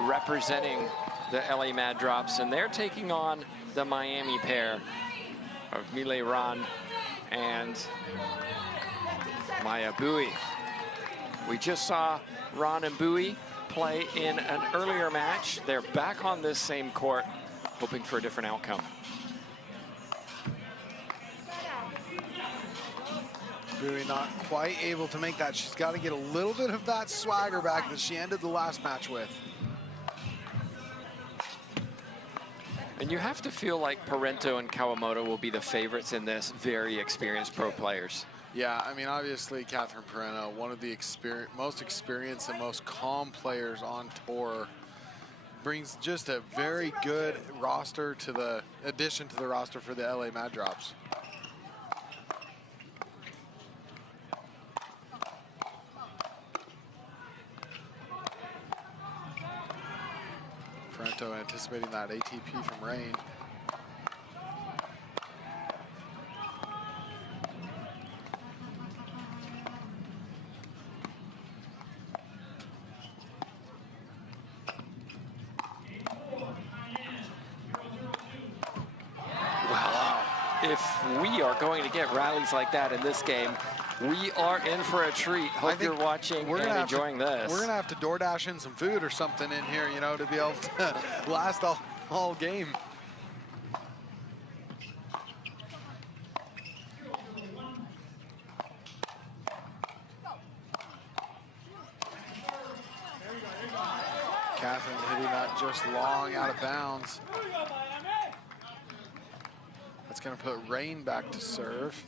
representing the LA Mad Drops, and they're taking on the Miami pair of Milan Rane and Mya Bui. We just saw Rane and Bui play in an earlier match. They're back on this same court, hoping for a different outcome. Bui not quite able to make that. She's got to get a little bit of that swagger back that she ended the last match with. And you have to feel like Parenteau and Kawamoto will be the favorites in this, very experienced pro players. Yeah, I mean, obviously, Catherine Parenteau, one of the most experienced and most calm players on tour, brings just a very good roster to the addition to the roster for the LA Mad Drops. Parenteau anticipating that ATP from Rane. If we are going to get rallies like that in this game, we are in for a treat. Hope you're watching and enjoying this. We're going to have to DoorDash in some food or something in here, you know, to be able to last all game. Catherine hitting that just long out of bounds. That's going to put Rane back to serve.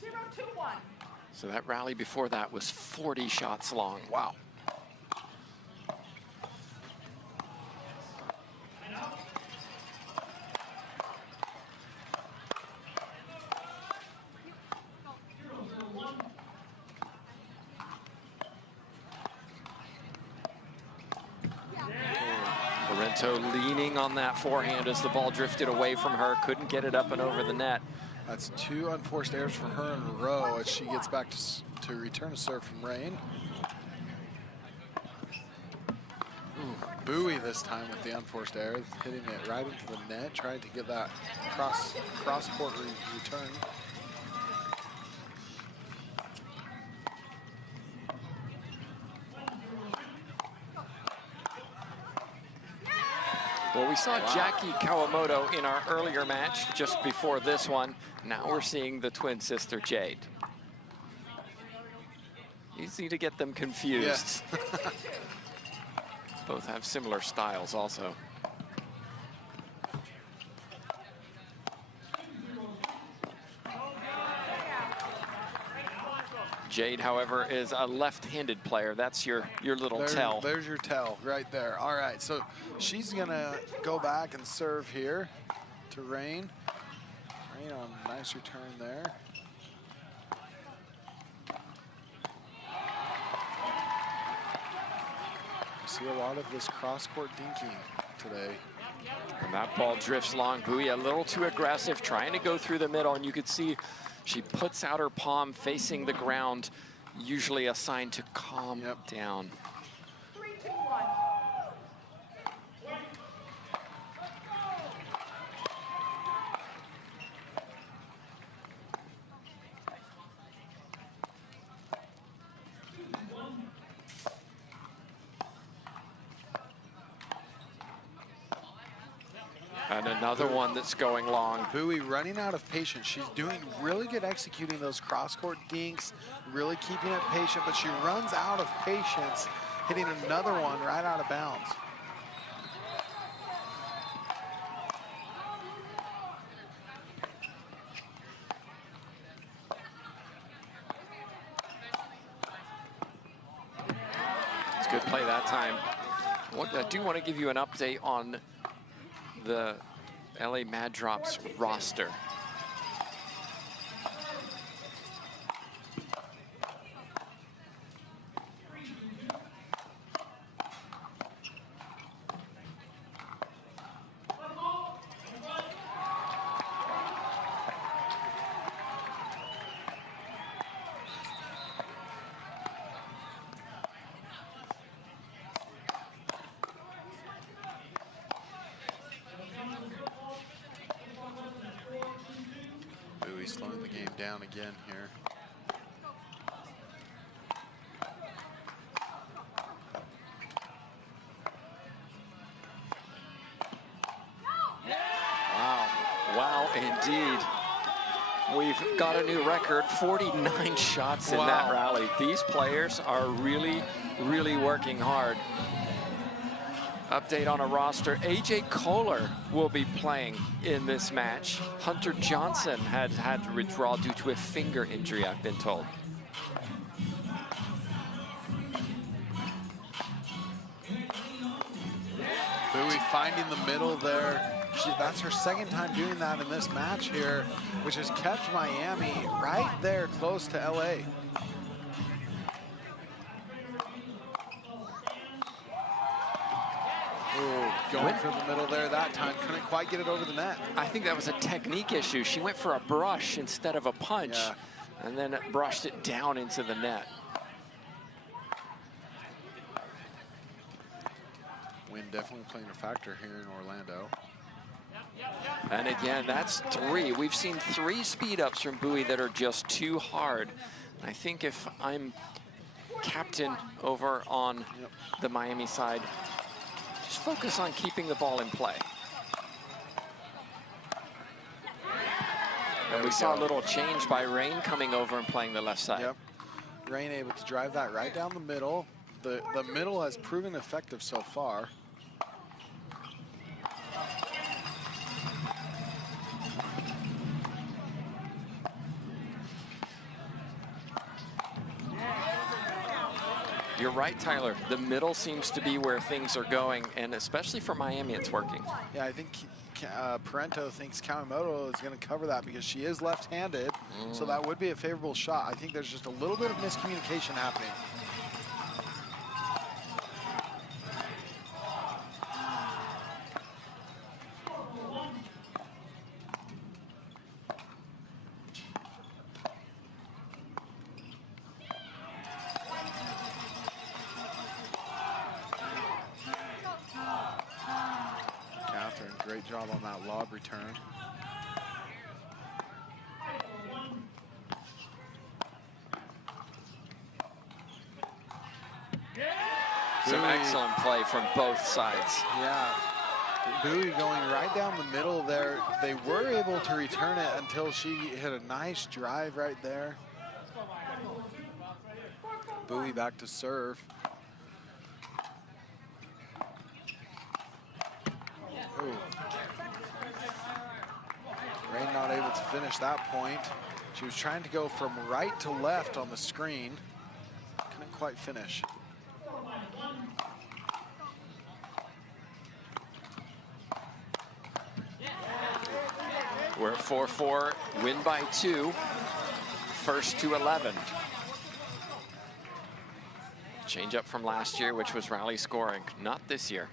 So that rally before that was 40 shots long. Wow. Parenteau leaning on that forehand as the ball drifted away from her, couldn't get it up and over the net. That's 2 unforced errors for her in a row as she gets back to return a serve from Rane. Bui this time with the unforced error, hitting it right into the net, trying to get that cross-court return. Well, we saw Jade Kawamoto in our earlier match just before this one. Now we're seeing the twin sister, Jade. Easy to get them confused. Yes. Both have similar styles also. Jade, however, is a left-handed player. That's your little tell. There's your tell right there. All right, so she's gonna go back and serve here to Rane. Rane on a nice return there. You see a lot of this cross-court dinking today. And that ball drifts long. Bui a little too aggressive, trying to go through the middle, and you could see she puts out her palm facing the ground, usually a sign to calm down. 3, 2, 1. And another one that's going long. Bui running out of patience. She's doing really good executing those cross-court dinks, really keeping it patient, but she runs out of patience, hitting another one right out of bounds. It's a good play that time. I do want to give you an update on the LA Mad Drops roster. down again here. Wow, indeed. We've got a new record, 49 shots in that rally. These players are really, really working hard. Update on a roster, AJ Koller will be playing in this match. Hunter Johnson had to withdraw due to a finger injury, I've been told. Bui finding the middle there. That's her second time doing that in this match here, which has kept Miami right there close to LA. Ooh, going for the middle there that time. Couldn't quite get it over the net. I think that was a technique issue. She went for a brush instead of a punch, and then it brushed it down into the net. Wind definitely playing a factor here in Orlando. And again, that's 3. We've seen 3 speed ups from Bui that are just too hard. I think if I'm captain over on the Miami side, just focus on keeping the ball in play. And we saw a little change by Rane coming over and playing the left side. Yep. Rane able to drive that right down the middle. The middle has proven effective so far. You're right, Tyler. The middle seems to be where things are going, and especially for Miami, it's working. Yeah, I think Parenteau thinks Kawamoto is going to cover that because she is left-handed, so that would be a favorable shot. I think there's just a little bit of miscommunication happening. Great job on that lob return. Some excellent play from both sides. Yeah, Bui going right down the middle there. They were able to return it until she hit a nice drive right there. Bui back to serve. Ooh. Rane not able to finish that point. She was trying to go from right to left on the screen. Couldn't quite finish. We're at 4-4, win by 2, first to 11. Change up from last year, which was rally scoring, not this year.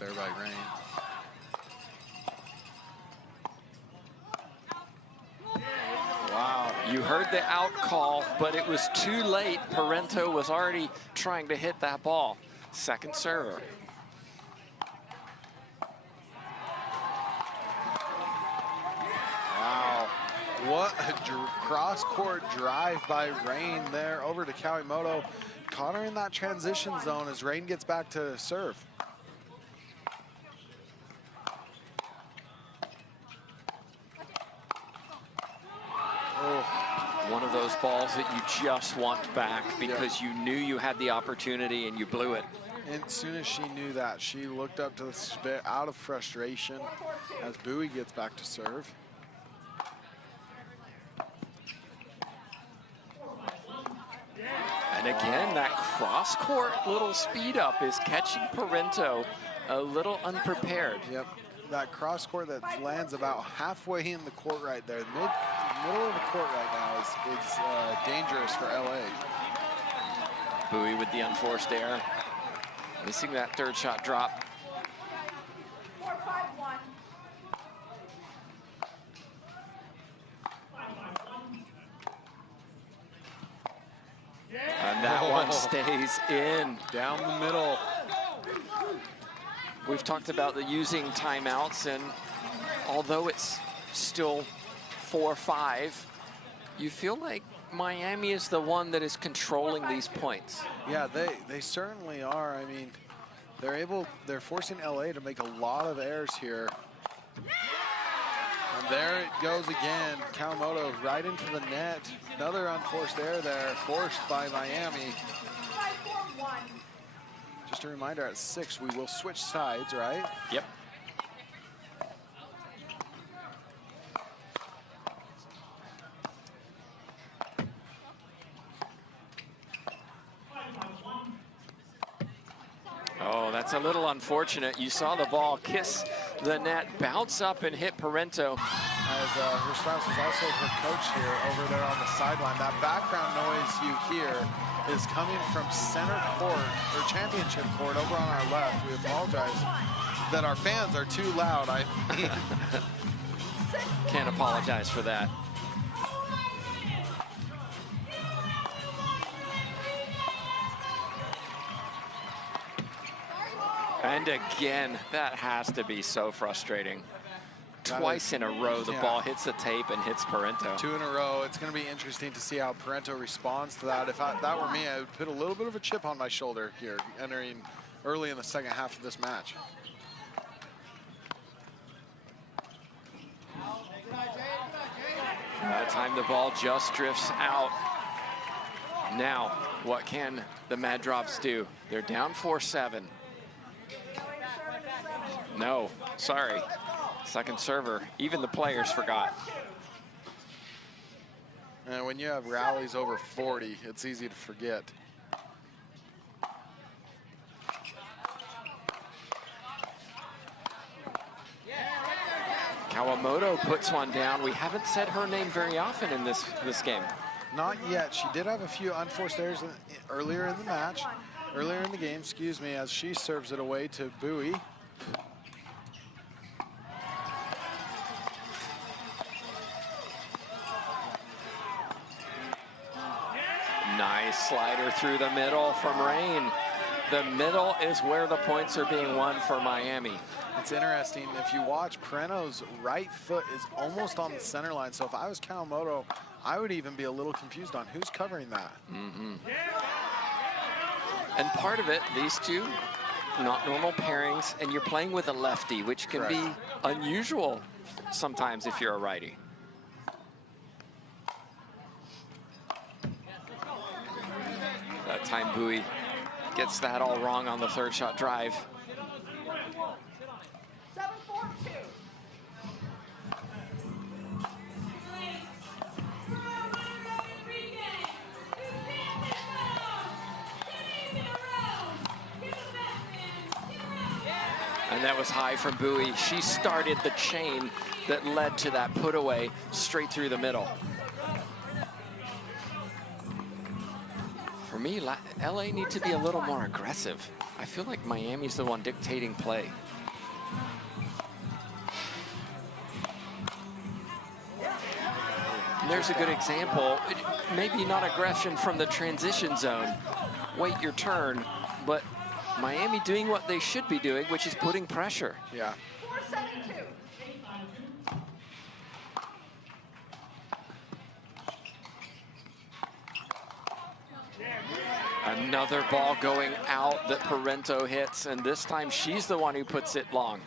There by Rane. Wow, you heard the out call, but it was too late. Parenteau was already trying to hit that ball. Second server. Wow, what a cross-court drive by Rane there over to Kawamoto. Caught her in that transition zone as Rane gets back to serve. One of those balls that you just want back because you knew you had the opportunity and you blew it. And as soon as she knew that, she looked up to the spit out of frustration as Bui gets back to serve. And again, that cross-court little speed up is catching Parenteau a little unprepared. Yep, that cross-court that lands about halfway in the court right there. Middle of the court right now is dangerous for LA. Bui with the unforced error. Missing that third shot drop. 4-5-1. And that one stays in. Down the middle. We've talked about the using timeouts, and although it's still 4-5, you feel like Miami is the one that is controlling these points. Yeah, they certainly are. I mean, they're forcing LA to make a lot of errors here. And there it goes again. Kawamoto right into the net. Another unforced error there, forced by Miami. Just a reminder, at 6, we will switch sides, right? Yep. Oh, that's a little unfortunate. You saw the ball kiss the net, bounce up and hit Parenteau. As her spouse is also her coach here over there on the sideline. That background noise you hear is coming from center court, or championship court over on our left. We apologize that our fans are too loud. Can't apologize for that. And again, that has to be so frustrating. Twice in a row, the ball hits the tape and hits Parenteau. 2 in a row. It's going to be interesting to see how Parenteau responds to that. If that were me, I would put a little bit of a chip on my shoulder here, entering early in the second half of this match. That time the ball just drifts out. Now, what can the Mad Drops do? They're down 4-7. No, sorry. Second server. Even the players forgot. And when you have rallies over 40, it's easy to forget. Kawamoto puts one down. We haven't said her name very often in this game. Not yet. She did have a few unforced errors earlier in the match, earlier in the game, excuse me, as she serves it away to Bui. Nice slider through the middle from Rane. The middle is where the points are being won for Miami. It's interesting. If you watch, Parenteau's right foot is almost on the center line. So if I was Kawamoto, I would even be a little confused on who's covering that. And part of it, these two, not normal pairings, and you're playing with a lefty, which can be unusual sometimes if you're a righty. That time Bui gets that all wrong on the third shot drive. 7-4-2. And that was high from Bui. She started the chain that led to that put away straight through the middle. For me, LA need to be a little more aggressive. I feel like Miami's the one dictating play. And there's a good example. Maybe not aggression from the transition zone. Wait your turn, but Miami doing what they should be doing, which is putting pressure. Yeah. 4-7-2. Another ball going out that Parenteau hits, and this time she's the one who puts it long.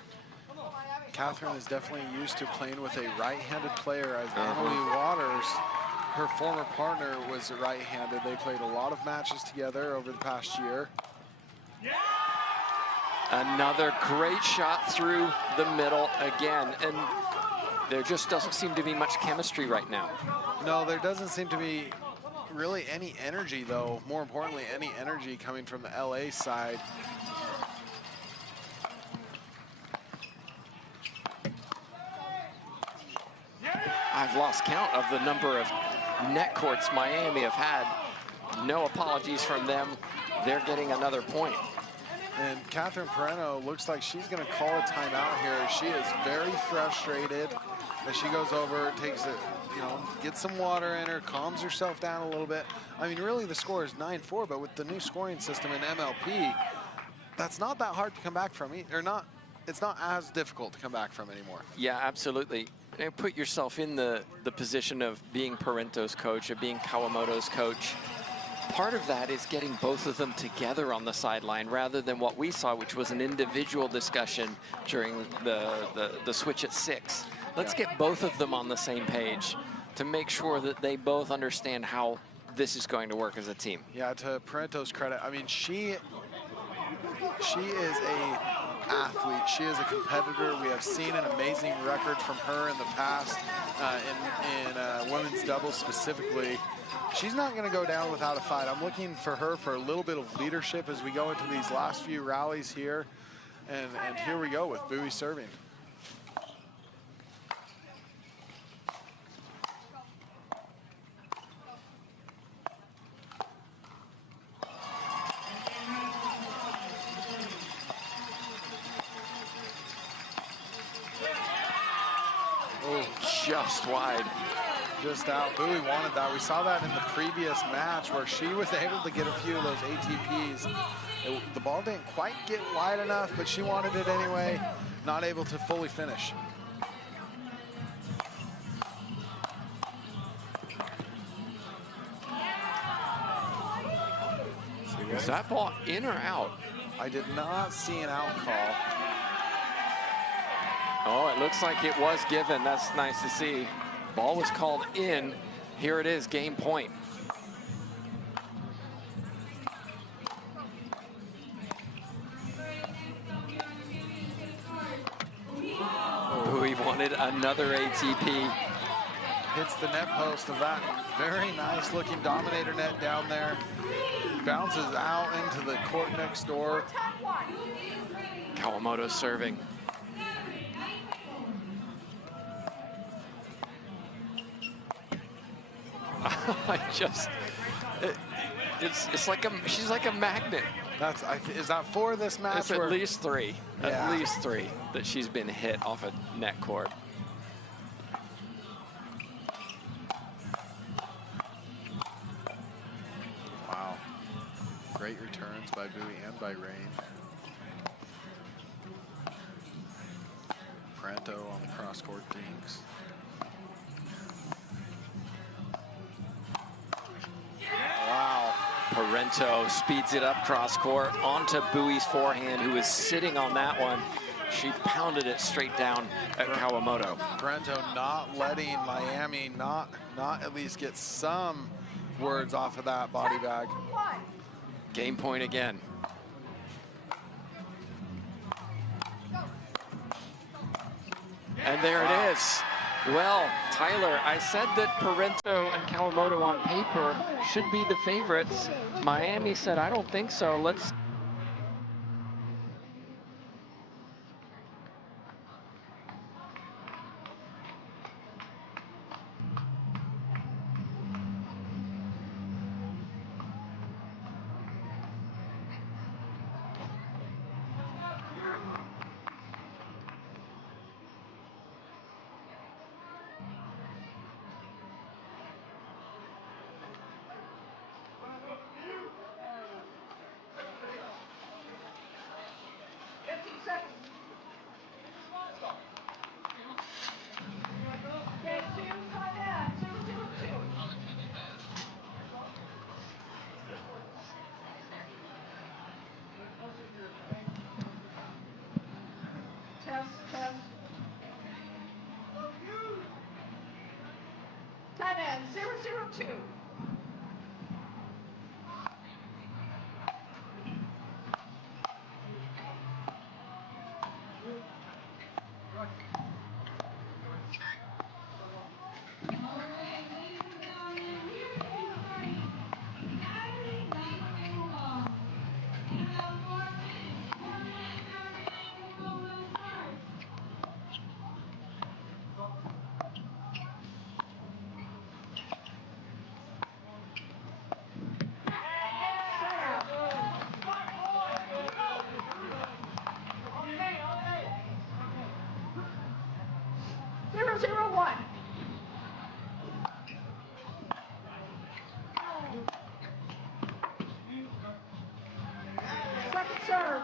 Catherine is definitely used to playing with a right-handed player, as Emily Waters, her former partner, was right-handed. They played a lot of matches together over the past year. Another great shot through the middle again, and there just doesn't seem to be much chemistry right now. No, there doesn't seem to be really any energy, though. More importantly, any energy coming from the LA side. I've lost count of the number of net courts Miami have had. No apologies from them. They're getting another point. And Catherine Parenteau looks like she's going to call a timeout here. She is very frustrated. as she goes over, takes it, you know, gets some water in her, calms herself down a little bit. I mean, really, the score is 9-4, but with the new scoring system in MLP, that's not that hard to come back from, or not. It's not as difficult to come back from anymore. Yeah, absolutely. And put yourself in the position of being Parenteau's coach, of being Kawamoto's coach. Part of that is getting both of them together on the sideline rather than what we saw, which was an individual discussion during the switch at 6. Let's get both of them on the same page to make sure that they both understand how this is going to work as a team. Yeah, to Parenteau's credit, I mean, she is a athlete. She is a competitor. We have seen an amazing record from her in the past in women's doubles specifically. She's not going to go down without a fight. I'm looking for her for a little bit of leadership as we go into these last few rallies here. And here we go with Bui serving. Just wide. Just out. Bui wanted that. We saw that in the previous match where she was able to get a few of those ATPs. The ball didn't quite get wide enough, but she wanted it anyway. Not able to fully finish. Is that ball in or out? I did not see an out call. Oh, it looks like it was given. That's nice to see. Ball was called in. Here it is, game point. Bui wanted another ATP. Hits the net post of that very nice looking dominator net down there. Bounces out into the court next door. Kawamoto serving. It's like she's like a magnet. Is that for this match? It's at least 3. Yeah. At least 3 that she's been hit off a net court. Wow. Great returns by Bui and by Rane. Parenteau on the cross-court dinks. Wow. Parenteau speeds it up cross court onto Bui's forehand, who is sitting on that one. She pounded it straight down at Kawamoto. Parenteau not letting Miami not at least get some words off of that body bag. Game point again. And there it is. Well, Tyler, I said that Parenteau and Kawamoto on paper should be the favorites. Miami said, I don't think so. Let's... Thailand 0-0-2. 0-0-1. Second serve.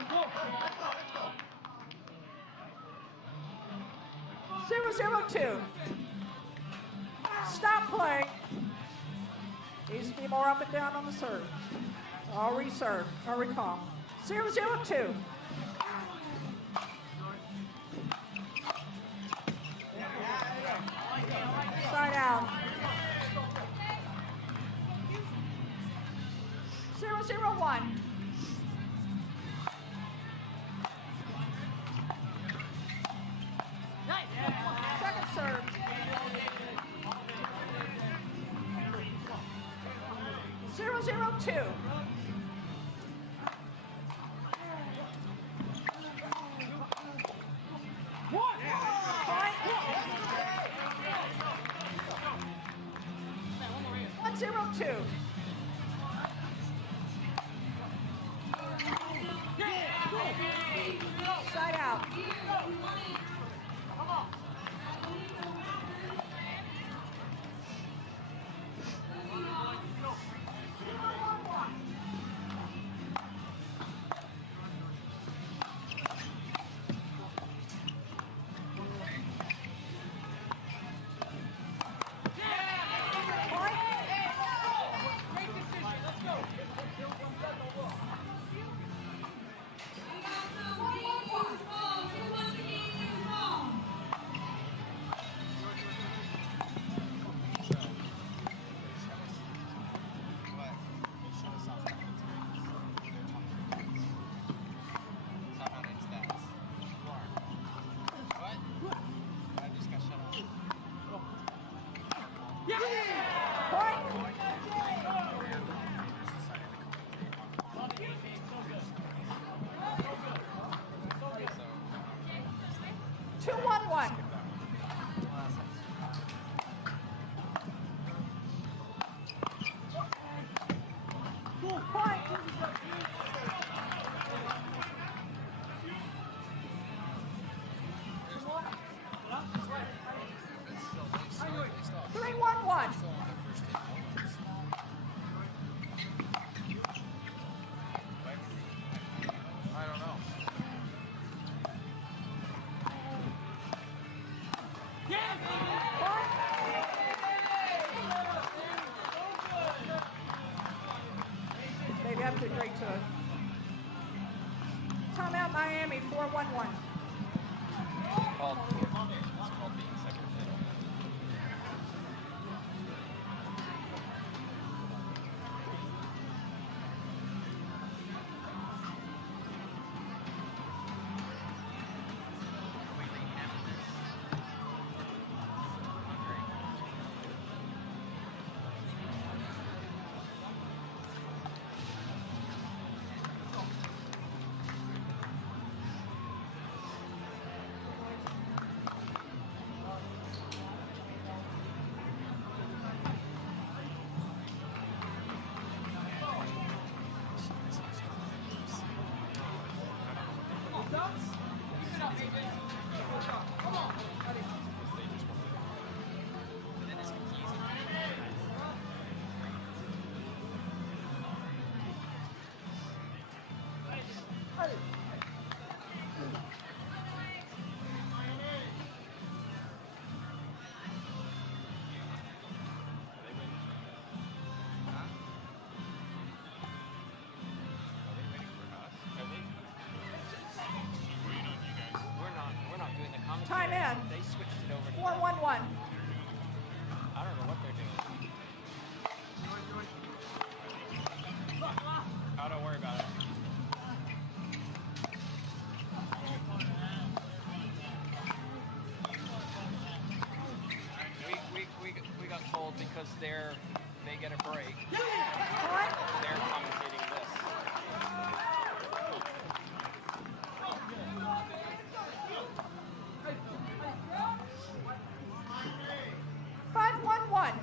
0-0-2. Stop play. Needs to be more up and down on the serve. I'll reserve. I'll recall. 0-0-2. Side out. 0-0-1. Second serve. 0-0-2. Point. 1-0-2. Side out. They have to agree to it. Timeout Miami, 4-1-1. Called. It's called being second fiddle. Time in. They switched it over to 4-1-1. I don't know what they're doing. Oh, don't worry about it. We got told because they get a break. They're commentating this. 5-1-1.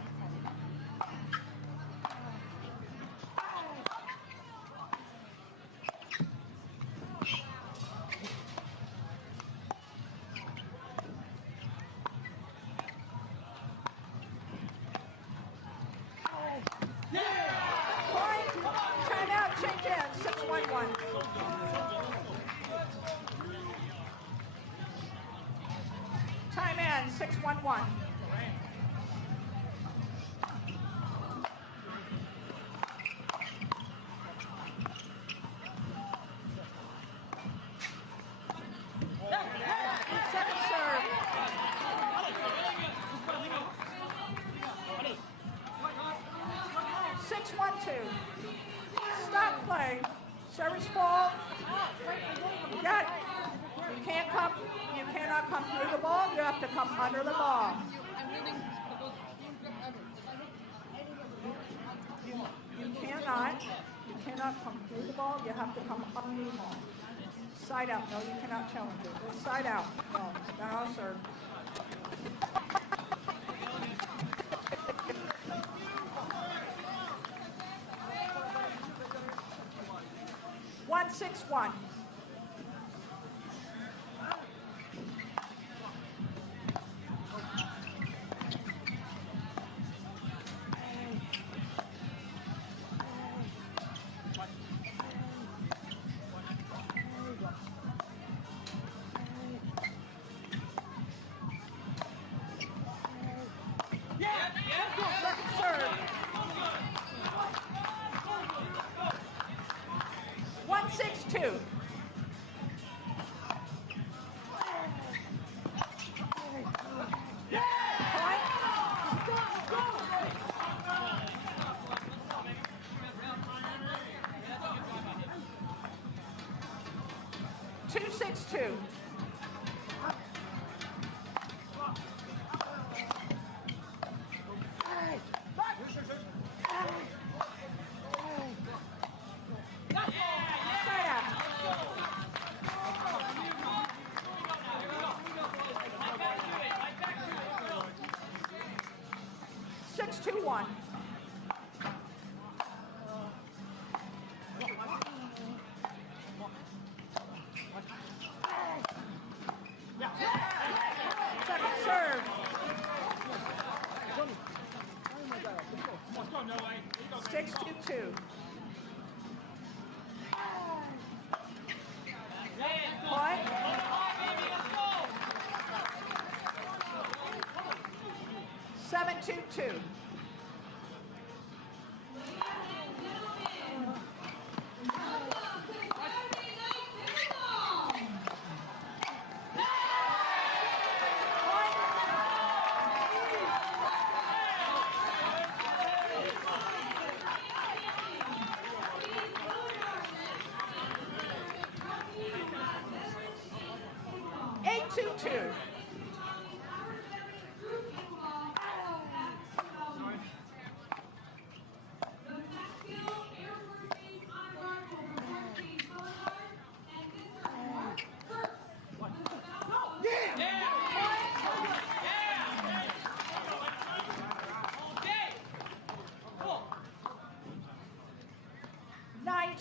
6-1-1. Second serve. 6-1-2. Stop play. Service fault. You got it. You cannot come through the ball. You have to come under the ball. You cannot come through the ball. You have to come under the ball. Side out. No, you cannot challenge it. It's side out. No, now serve. One, 6-1. Two.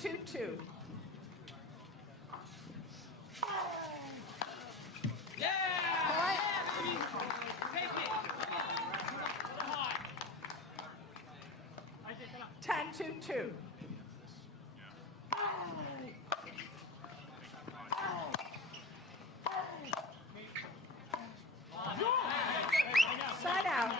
Two. Two. Two. Side out.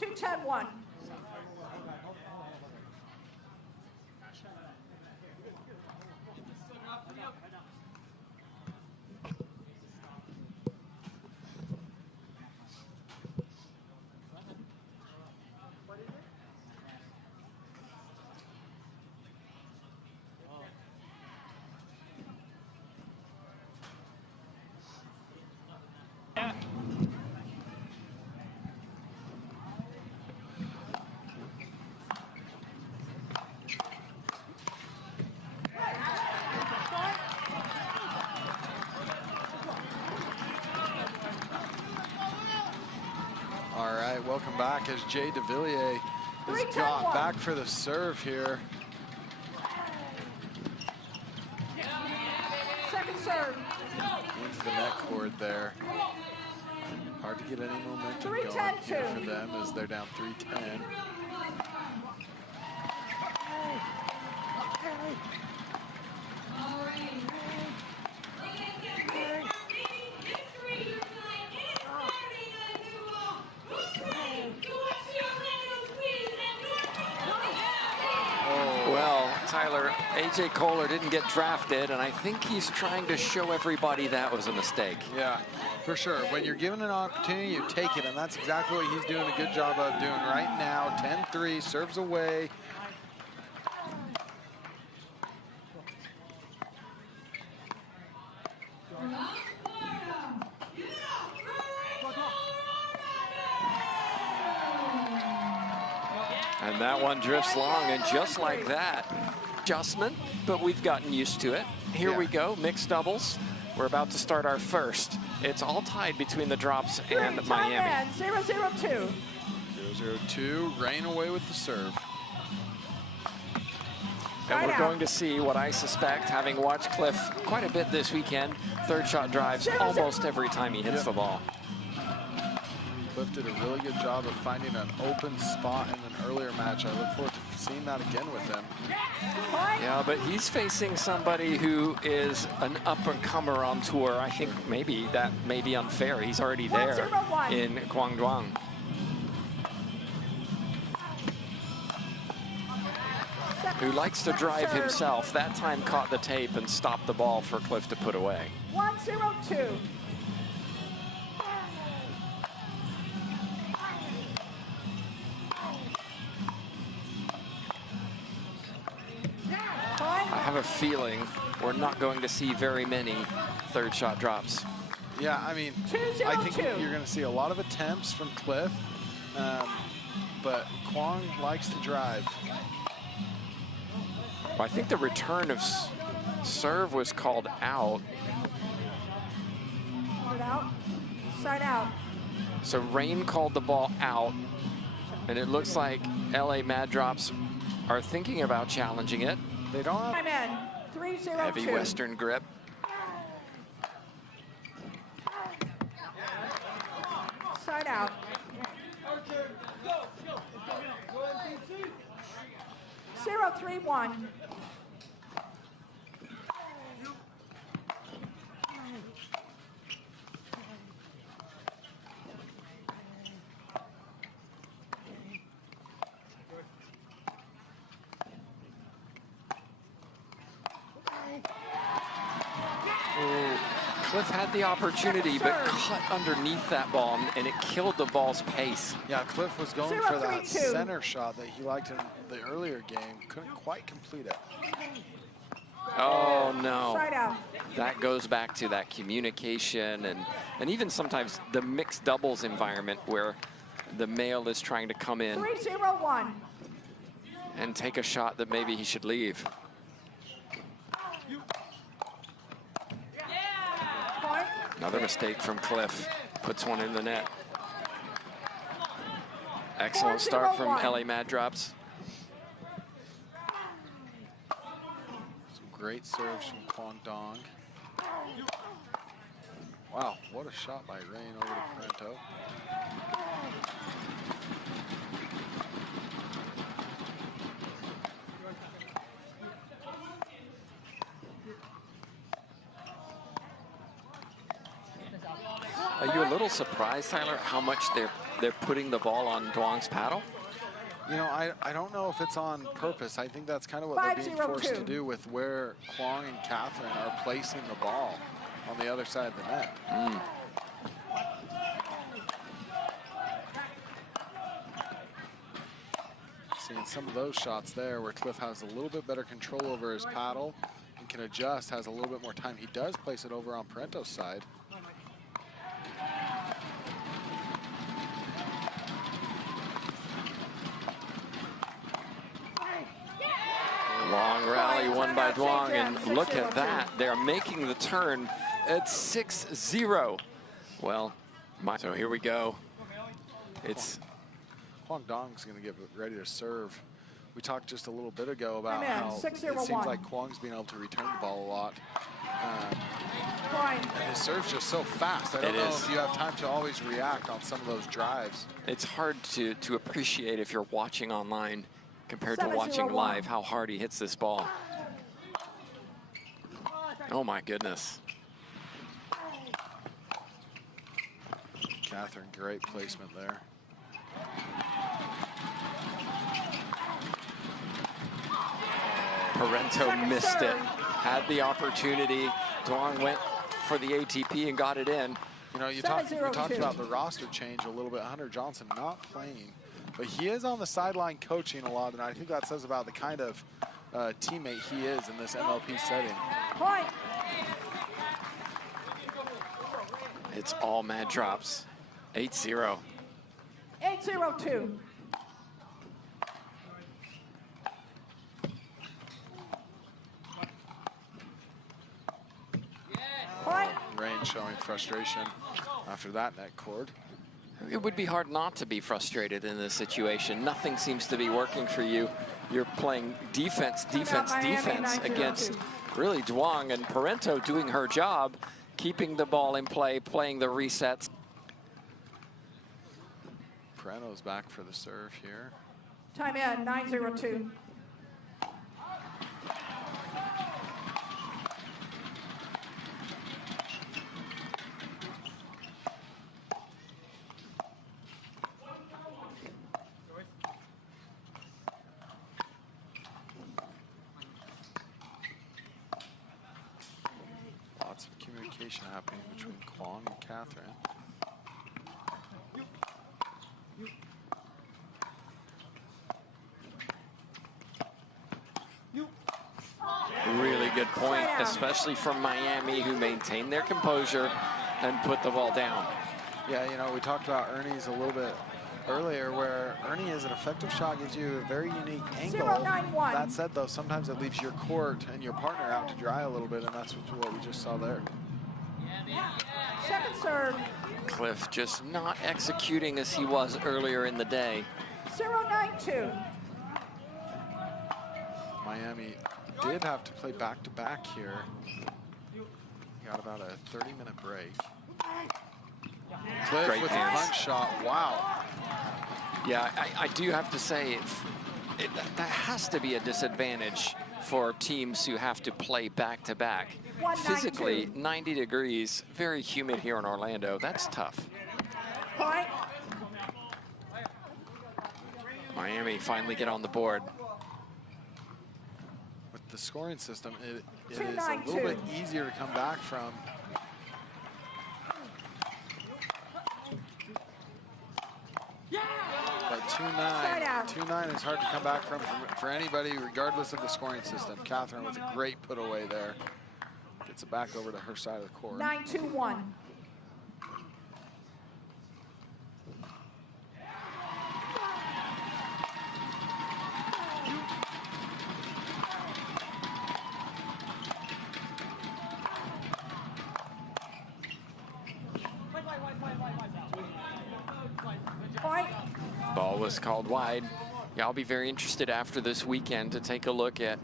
2-10-1. Welcome back as Jade Devilliers has got back for the serve here. Second serve. Into the net cord there. Hard to get any momentum going here for them as they're down 3-10. Well, Tyler, AJ Koller didn't get drafted, and I think he's trying to show everybody that was a mistake. Yeah, for sure. When you're given an opportunity, you take it, and that's exactly what he's doing a good job of doing right now. 10-3, serves away. And that one drifts long, and just like that, adjustment, but we've gotten used to it. Here we go, mixed doubles. We're about to start our first. It's all tied between the drops and Miami. 0-0-2. 0-0-2, Rane away with the serve. And we're going to see what I suspect, having watched Khlif quite a bit this weekend, third shot drives almost every time he hits the ball. Khlif did a really good job of finding an open spot in an earlier match. I look forward to seeing that again with him. Yeah, but he's facing somebody who is an up-and-comer on tour. I think maybe that may be unfair. He's already there in Quang Duong. Who likes to drive himself. That time caught the tape and stopped the ball for Khlif to put away. 1-0-2. I have a feeling we're not going to see very many third shot drops. Yeah, I mean, I think you're going to see a lot of attempts from Khlif, but Quang likes to drive. I think the return of serve was called out. Side out. So Rane called the ball out, and it looks like LA Mad Drops are thinking about challenging it. They don't have... I'm in. 3-0-2. Heavy Western grip. Side out. 0-3-1. Khlif had the opportunity, but cut underneath that ball, and it killed the ball's pace. Yeah, Khlif was going for that center shot that he liked in the earlier game. Couldn't quite complete it. Oh, no. Side out. That goes back to that communication and even sometimes the mixed doubles environment where the male is trying to come in 3-0-1. and take a shot that maybe he should leave. Another mistake from Khlif. Puts one in the net. Excellent start from LA Mad Drops. Some great serves from Quang Duong. Wow, what a shot by Rane over to Parenteau. Are you a little surprised, Tyler, how much they're putting the ball on Duong's paddle? You know, I don't know if it's on purpose. I think that's kind of what they're being forced to do with where Quang and Catherine are placing the ball on the other side of the net. Seeing some of those shots there where Khlif has a little bit better control over his paddle and can adjust, has a little bit more time. He does place it over on Parenteau's side. Long rally won by Duong, and look at that. They're making the turn at 6-0. Well, so here we go. It's Quang Duong's going to get ready to serve. We talked just a little bit ago about how it seems like Quang's being able to return the ball a lot. And his serve's just so fast. I don't know if you have time to always react on some of those drives. It's hard to appreciate if you're watching online compared to watching live how hard he hits this ball. Oh my goodness. Catherine, great placement there. Parenteau missed it. Had the opportunity. Duong went for the ATP and got it in. You know, you talked about the roster change a little bit. Hunter Johnson not playing, but he is on the sideline coaching a lot, and I think that says about the kind of teammate he is in this MLP setting. Point. It's all mad drops. 8-0. 8-0-2. Point. Rane showing frustration after that net cord. It would be hard not to be frustrated in this situation. Nothing seems to be working for you. You're playing defense, defense, defense against really Duong, and Parenteau doing her job, keeping the ball in play, playing the resets. Parenteau's back for the serve here. Time in, 9-0-2. Lots of communication happening between Quang and Catherine. Really good point, especially from Miami, who maintained their composure and put the ball down. Yeah, you know, we talked about Ernie's a little bit earlier, where Ernie is an effective shot, gives you a very unique angle. 0-9-1. That said, though, sometimes it leaves your court and your partner out to dry a little bit, and that's what we just saw there. Second serve. Khlif just not executing as he was earlier in the day. 0-9-2. Miami did have to play back-to-back here. Got about a 30-minute break. Khlif Great with hands. a punch shot. Wow. Yeah, I do have to say, that has to be a disadvantage for teams who have to play back-to-back. Physically, 90 degrees, very humid here in Orlando. That's tough. Point. Miami finally get on the board. With the scoring system, it is 2-9-2. a little bit easier to come back from. But 2-9 is hard to come back from for anybody, regardless of the scoring system. Catherine with a great put away there. Gets it back over to her side of the court. 9-2-1. Point. Ball was called wide. Yeah, I'll be very interested after this weekend to take a look at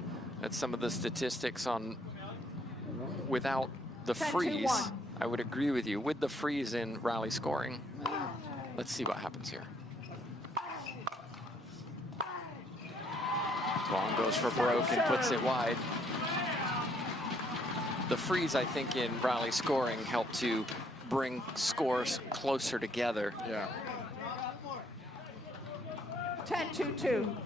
some of the statistics on without the 10-2-1. freeze. I would agree with you. With the freeze in rally scoring, let's see what happens here. Duong goes for broke and puts it wide. The freeze, I think, in rally scoring helped to bring scores closer together. Yeah. 10-2-2.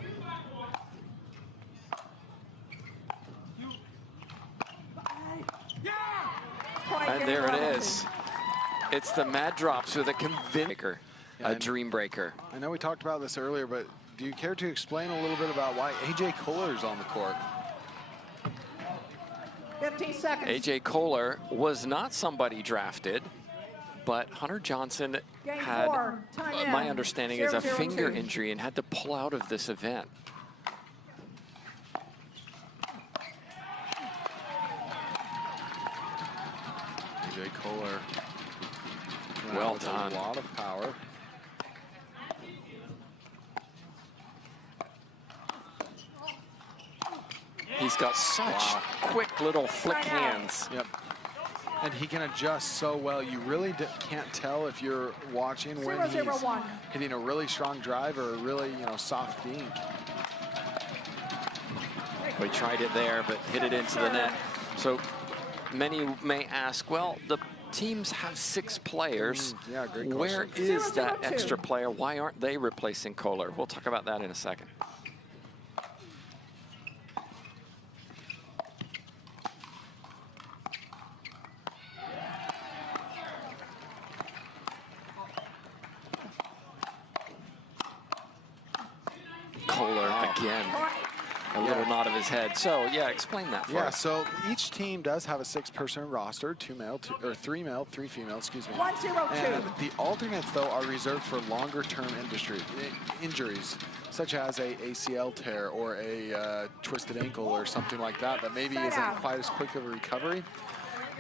And there it is. It's the mad drops with a convincer, a dream breaker. I know we talked about this earlier, but do you care to explain a little bit about why AJ Koller's on the court? 15 seconds. AJ Koller was not somebody drafted, but Hunter Johnson had, my understanding is, a finger injury and had to pull out of this event. AJ Koller. Well done. A lot of power. He's got such quick little flick hands. Yep. And he can adjust so well. You really can't tell if you're watching when he's hitting a really strong drive or a really, soft dink. We tried it there, but hit it into the net. So many may ask, well, the teams have 6 players. Yeah, great question. Where is that extra player? Why aren't they replacing Koller? We'll talk about that in a second. Koller again. A little nod of his head. So, yeah, explain that for us. So each team does have a 6-person roster, 3 male, 3 female, excuse me. 1-0-2. And the alternates, though, are reserved for longer-term injuries, such as a ACL tear or a twisted ankle or something like that maybe isn't quite as quick of a recovery.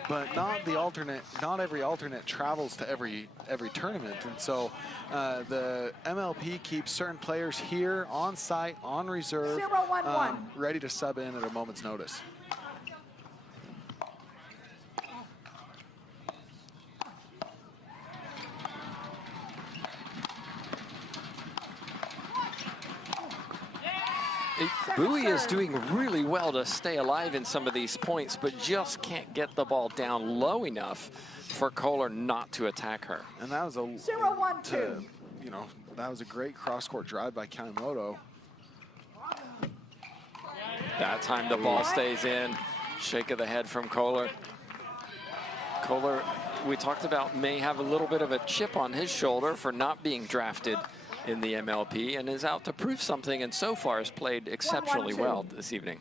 But not every alternate travels to every tournament, and so the MLP keeps certain players here on site, on reserve, 0-1-1. ready to sub in at a moment's notice. Bui is doing really well to stay alive in some of these points, but just can't get the ball down low enough for Koller not to attack her. And that was a 0-1-2. That was a great cross-court drive by Kawamoto. That time the ball stays in. Shake of the head from Koller. Koller, we talked about, may have a little bit of a chip on his shoulder for not being drafted in the MLP and is out to prove something, and so far has played exceptionally well this evening.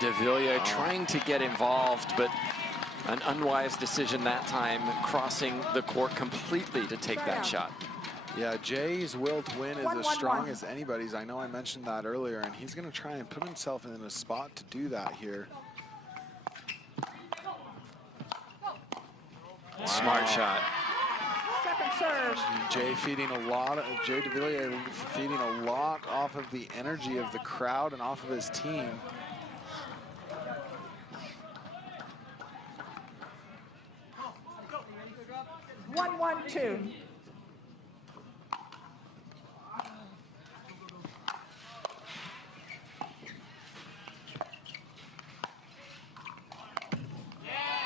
Devilliers trying to get involved, but an unwise decision that time, crossing the court completely to take that shot. Yeah, Jay's will to win is as strong as anybody's. I know I mentioned that earlier, and he's going to try and put himself in a spot to do that here. Smart shot. Second serve. Jay Devilliers feeding a lot off of the energy of the crowd and off of his team. One, 1-2.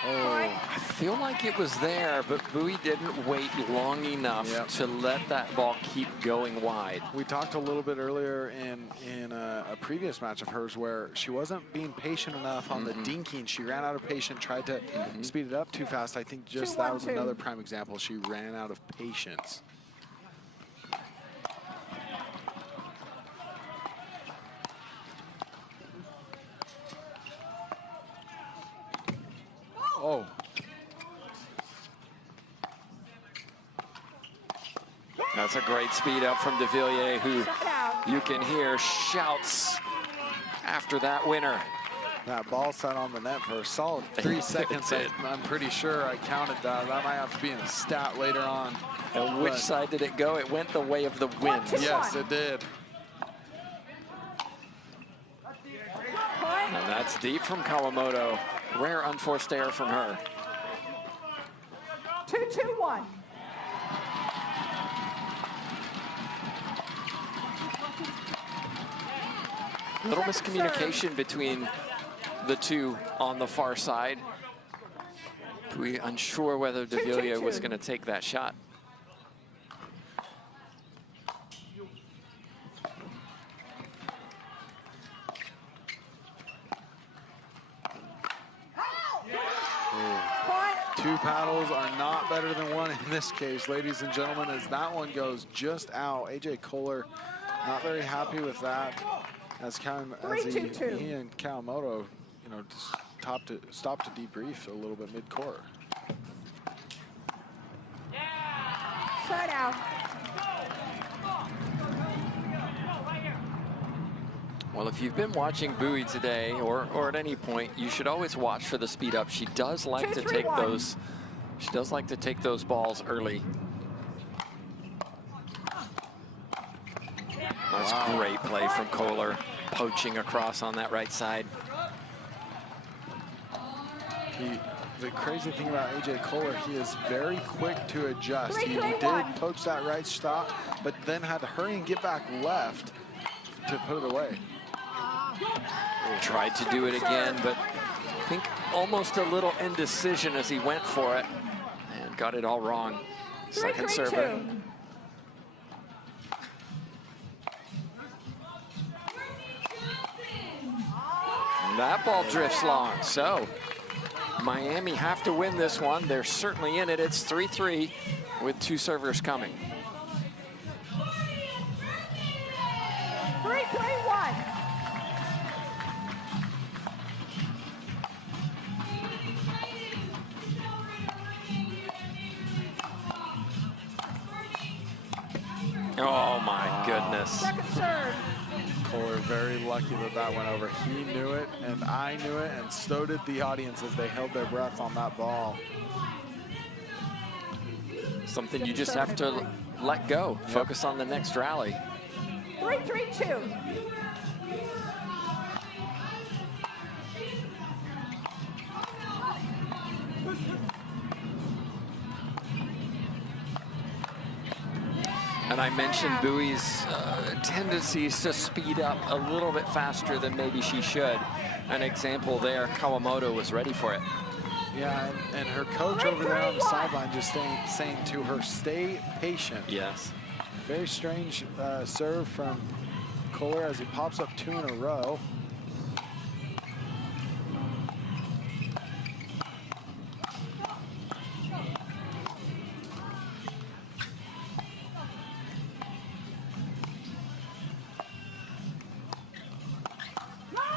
I feel like it was there, but Bui didn't wait long enough to let that ball keep going wide. We talked a little bit earlier in a previous match of hers where she wasn't being patient enough on the dinking. She ran out of patience, tried to speed it up too fast. I think just that was another prime example. She ran out of patience. Oh. That's a great speed up from Devilliers, who you can hear shouts after that winner. That ball sat on the net for a solid 3 seconds. I'm pretty sure I counted that. That might have to be in a stat later on. And which side did it go? It went the way of the wind. Yes, it did. And that's deep from Kawamoto. Rare unforced error from her. 2-2-1. Little miscommunication between the two on the far side. We unsure whether Devilliers was going to take that shot. Two paddles are not better than one in this case, ladies and gentlemen, as that one goes just out. AJ Koller not very happy with that, as he and Kawamoto, just stopped to debrief a little bit mid-court. Side out. Well, if you've been watching Bui today, or at any point, you should always watch for the speed up. She does like to take those. She does like to take those balls early. That's great play from Koller, poaching across on that right side. The crazy thing about AJ Koller, he is very quick to adjust. He did poach that right stop, but then had to hurry and get back left to put it away. Tried to do it again, but I think almost a little indecision as he went for it and got it all wrong. Second server. And that ball drifts long, so Miami have to win this one. They're certainly in it. It's 3-3 with 2 servers coming. 3-3-1. Oh my goodness. Second serve. Koller very lucky that that went over. He knew it, and I knew it, and so did the audience as they held their breath on that ball. Something you just have to let go. Yep. Focus on the next rally. 3-3-2. And I mentioned Bui's tendencies to speed up a little bit faster than maybe she should. An example there, Kawamoto was ready for it. Yeah, and her coach over there on the sideline just saying to her, stay patient. Yes. Very strange serve from Koller as he pops up 2 in a row.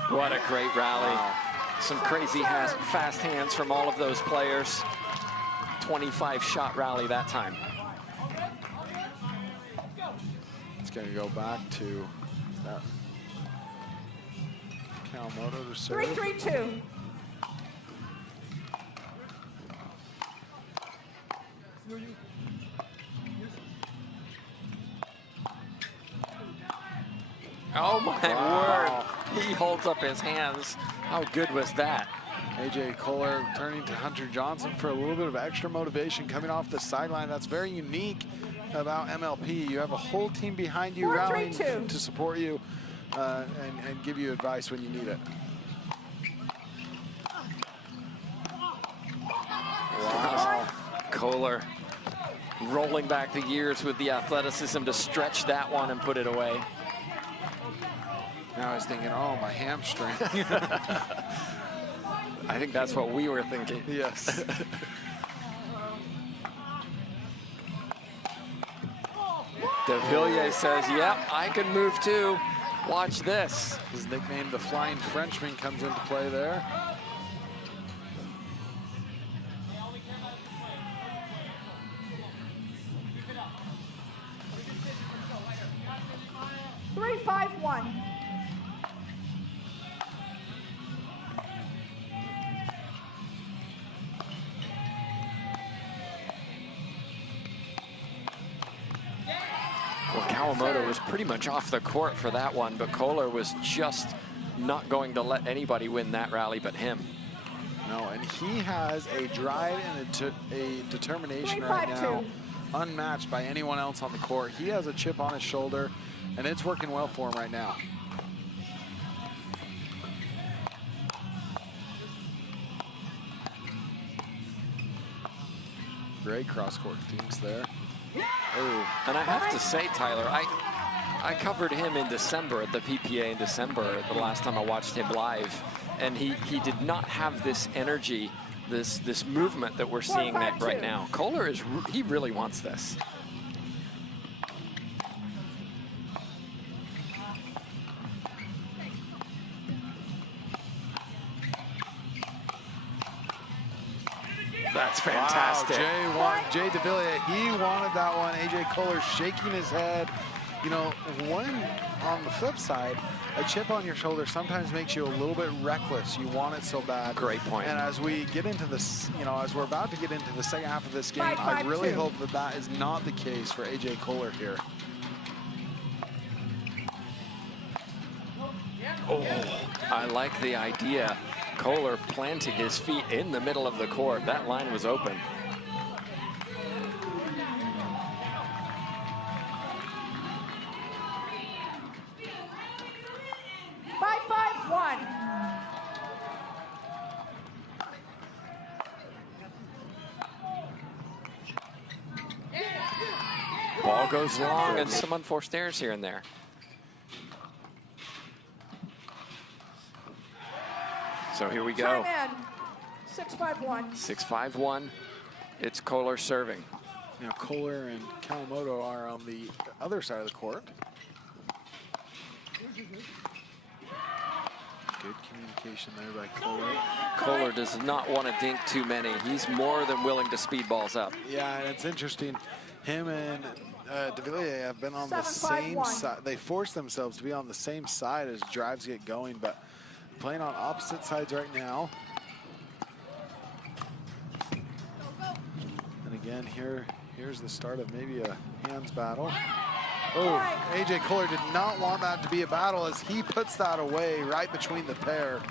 What a great rally. Wow. Some crazy fast hands from all of those players. 25-shot rally that time. It's going to go back to that Kawamoto to serve. 3-3-2. Oh my word. He holds up his hands. How good was that? AJ Koller turning to Hunter Johnson for a little bit of extra motivation coming off the sideline. That's very unique about MLP. You have a whole team behind you rallying to support you and give you advice when you need it. Wow. Koller rolling back the years with the athleticism to stretch that one and put it away. Now I was thinking, oh, my hamstring. I think that's what we were thinking. Yes. Devilliers says, yep, I can move too. Watch this. His nickname, the Flying Frenchman, comes into play there. Three, 5-1. Well, Kawamoto was pretty much off the court for that one, but Koller was just not going to let anybody win that rally but him. No, and he has a drive and a determination right now, unmatched by anyone else on the court. He has a chip on his shoulder, and it's working well for him right now. Great cross-court dinks there. Oh, and I have to say, Tyler, I covered him in December at the PPA in December, the last time I watched him live, and he did not have this energy, this movement that we're seeing right now. Koller he really wants this. That's fantastic. Wow, Jade Devilliers, he wanted that one. AJ Koller shaking his head. You know, on the flip side, a chip on your shoulder sometimes makes you a little bit reckless. You want it so bad. Great point. And as we get into this, you know, as we're about to get into the second half of this game, I really hope that that is not the case for AJ Koller here. Oh, I like the idea. Koller planting his feet in the middle of the court. That line was open. Ball goes long and some unforced errors here and there. So here we go. 6-5-1. 6-5-1. It's Koller serving. Now Koller and Kawamoto are on the other side of the court. Good communication there by Koller. Koller does not want to dink too many. He's more than willing to speed balls up. Yeah, and it's interesting. Him and Devilliers have been on the same side. They force themselves to be on the same side as drives get going, but playing on opposite sides right now. And again, here's the start of maybe a hands battle. Oh, AJ Koller did not want that to be a battle as he puts that away right between the pair.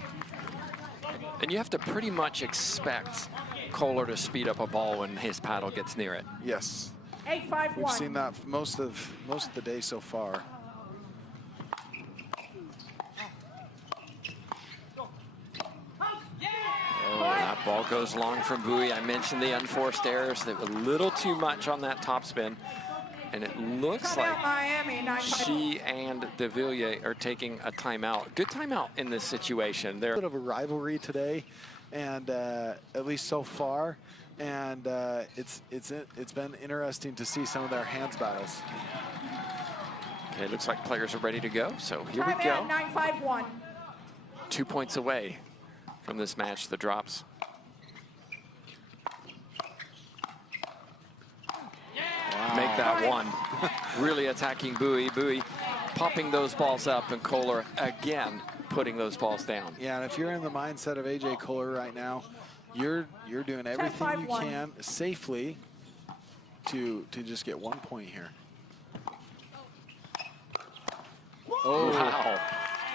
And you have to pretty much expect Koller to speed up a ball when his paddle gets near it. Yes. 8-5-1. We've seen that most of the day so far. Oh, that ball goes long from Bui. I mentioned the unforced errors. They were a little too much on that topspin. And it looks like she and Devilliers are taking a timeout. Good timeout in this situation. They're a bit of a rivalry today, and at least so far. And it's been interesting to see some of their hands battles. Okay, looks like players are ready to go. So here we Time go. in, 9-5-1. 2 points away from this match, the drops. Wow. Make that one. Really attacking Bui. Bui popping those balls up, and Koller again putting those balls down. Yeah, and if you're in the mindset of AJ Koller right now, you're doing everything you can safely to just get 1 point here. Oh, wow.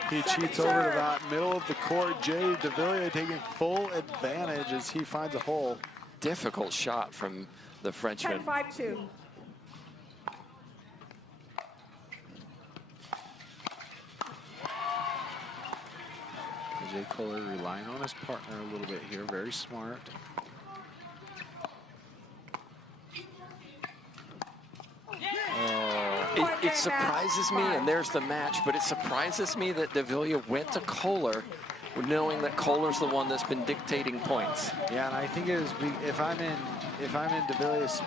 He cheats over to that middle of the court. Jade Devilliers taking full advantage as he finds a hole. Difficult shot from the Frenchman. 10-5-2. AJ Koller relying on his partner a little bit here, very smart. It surprises me, and there's the match, but it surprises me that Devilliers went to Koller knowing that Koller's the one that's been dictating points. Yeah, and I think it is, if I'm in Devilliers'